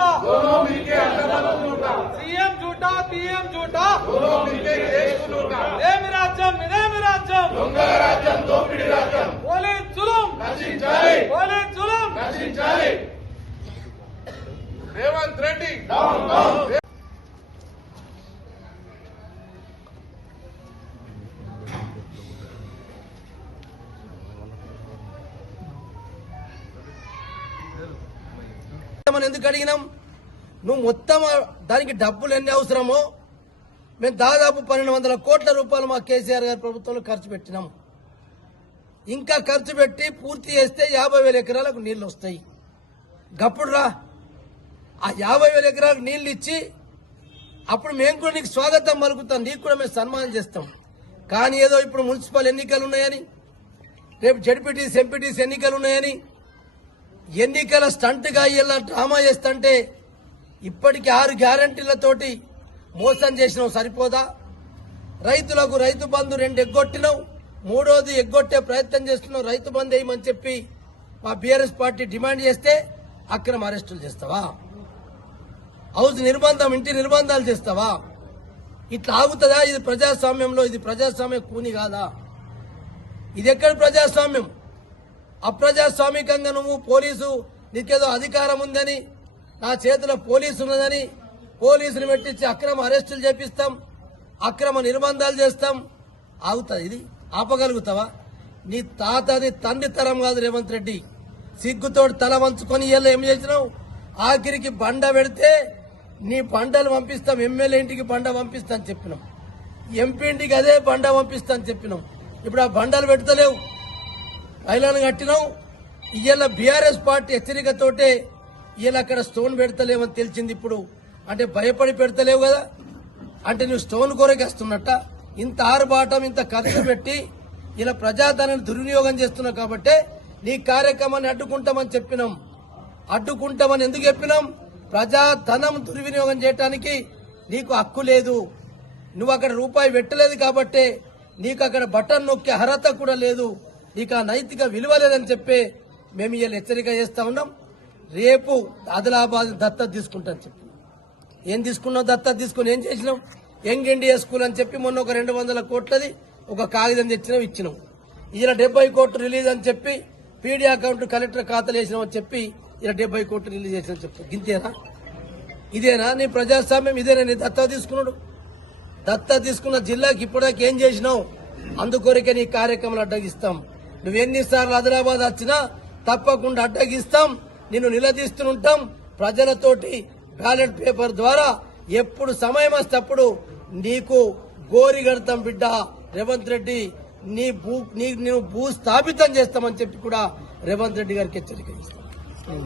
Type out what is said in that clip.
झूठा सीएम झूठा पीएम झूठा ఏమి రాజ్యం ఇదేమి రాజ్యం దొంగల రాజ్యం దోపిడీ రాజ్యం పోలీస్ జులుం నశించాలి పోలీస్ జులుం నశించాలి రేవంత్ రెడ్డి డౌన్ డౌన్ మనం ఎందుకు అడిగినాం నువ్వు మొత్తం దానికి డబ్బులు ఎన్ని అవసరమో మేము దాదాపు 1200 కోట్ల రూపాయలు మా కేసీఆర్ గారి ప్రభుత్వంలో ఖర్చు పెట్టినాం. ఇంకా ఖర్చు పెట్టి పూర్తి చేస్తే 50,000 ఎకరాలకు నీళ్లు వస్తాయి. గప్పుడు రా ఆ 50,000 ఎకరాలకు నీళ్లు ఇచ్చి అప్పుడు మేము కూడా నీకు స్వాగతం పలుకుతాం, నీకు కూడా మేము సన్మానం చేస్తాం. కానీ ఏదో ఇప్పుడు మున్సిపల్ ఎన్నికలు ఉన్నాయని, రేపు జడ్పీటీసీ ఎంపీటీసీ ఎన్నికలు ఉన్నాయని ఎన్నికల స్టంట్గా ఇలా డ్రామా చేస్తుంటే ఇప్పటికి 6 గ్యారంటీలతోటి మోసం చేసినావు సరిపోదా? రైతులకు రైతు బంధు 2 ఎగ్గొట్టినావు, 3వది ఎగ్గొట్టే ప్రయత్నం చేస్తున్నావు. రైతు బంధు వేయమని చెప్పి మా బీఆర్ఎస్ పార్టీ డిమాండ్ చేస్తే అక్రమ అరెస్టులు చేస్తావా? హౌస్ నిర్బంధం, ఇంటి నిర్బంధాలు చేస్తావా? ఇట్లా ఆగుతుందా? ఇది ప్రజాస్వామ్యంలో ఇది ప్రజాస్వామ్య కూని కాదా? ఇది ఎక్కడ ప్రజాస్వామ్యం? అప్రజాస్వామికంగా నువ్వు పోలీసు నీకేదో అధికారం ఉందని, నా చేతిలో పోలీసు ఉన్నదని పోలీసులు పెట్టించి అక్రమ అరెస్టులు చేపిస్తాం, అక్రమ నిర్బంధాలు చేస్తాం. ఆగుతుంది? ఇది ఆపగలుగుతావా? నీ తాతది తండ్రి తరం కాదు రేవంత్ రెడ్డి. సిగ్గుతోటి తల వంచుకొని ఇలా ఏం చేసినావు? ఆఖరికి బండ పెడితే నీ బండలు పంపిస్తాం, ఎమ్మెల్యే ఇంటికి బండ పంపిస్తాను చెప్పినాం, ఎంపీ ఇంటికి అదే బండ పంపిస్తాను చెప్పినాం. ఇప్పుడు ఆ బండలు పెడతలేవు, ఐలాన్ కట్టినావు. ఇవాళ బీఆర్ఎస్ పార్టీ హెచ్చరికతోటే ఇవాళ అక్కడ స్టోన్ పెడతలేమని తెలిసింది. ఇప్పుడు అంటే భయపడి పెడతలేవు కదా, అంటే నువ్వు స్టోన్ కొరకేస్తున్నట్ట. ఇంత ఆరుబాటం ఇంత ఖర్చు పెట్టి ఇలా ప్రజాధనాన్ని దుర్వినియోగం చేస్తున్నావు కాబట్టి నీ కార్యక్రమాన్ని అడ్డుకుంటామని చెప్పినాం. అడ్డుకుంటామని ఎందుకు చెప్పినాం? ప్రజాధనం దుర్వినియోగం చేయడానికి నీకు హక్కు లేదు. నువ్వు అక్కడ రూపాయి పెట్టలేదు కాబట్టి నీకు అక్కడ బటన్ నొక్కే అర్హత కూడా లేదు, నీకు ఆ నైతిక విలువ లేదని చెప్పి మేము ఇలా హెచ్చరిక చేస్తా ఉన్నాం. రేపు ఆదిలాబాద్ దత్తత తీసుకుంటాను చెప్పి ఏం తీసుకున్నావు? దత్తత తీసుకుని ఏం చేసినావు? యంగ్ ఇండియా స్కూల్ అని చెప్పి మొన్న ఒక 200 కోట్లది ఒక కాగితం తెచ్చినావు, ఇచ్చినావు. ఇలా 70 కోట్లు రిలీజ్ అని చెప్పి పీడీ అకౌంట్ కలెక్టర్ ఖాతాలు వేసినామని చెప్పి ఇలా 70 కోట్లు రిలీజ్ చేసినని చెప్పి గింతేనా? ఇదేనా నీ ప్రజాస్వామ్యం? ఇదేనా నీ దత్తత తీసుకున్నాడు? దత్తత తీసుకున్న జిల్లాకి ఇప్పటిదాకా ఏం చేసినావు? అందుకొరకే నీ కార్యక్రమాలు అడ్డగిస్తాం. నువ్వెన్నిసార్లు ఆదిలాబాద్ వచ్చినా తప్పకుండా అడ్డగిస్తాం, నిన్ను నిలదీస్తుంటాం. ప్రజలతోటి బ్యాలెట్ పేపర్ ద్వారా ఎప్పుడు సమయం వస్తే అప్పుడు నీకు గోరి గడతాం బిడ్డ రేవంత్ రెడ్డి. నువ్వు భూస్థాపితం చేస్తామని చెప్పి కూడా రేవంత్ రెడ్డి గారికి హెచ్చరిక ఇస్తాం.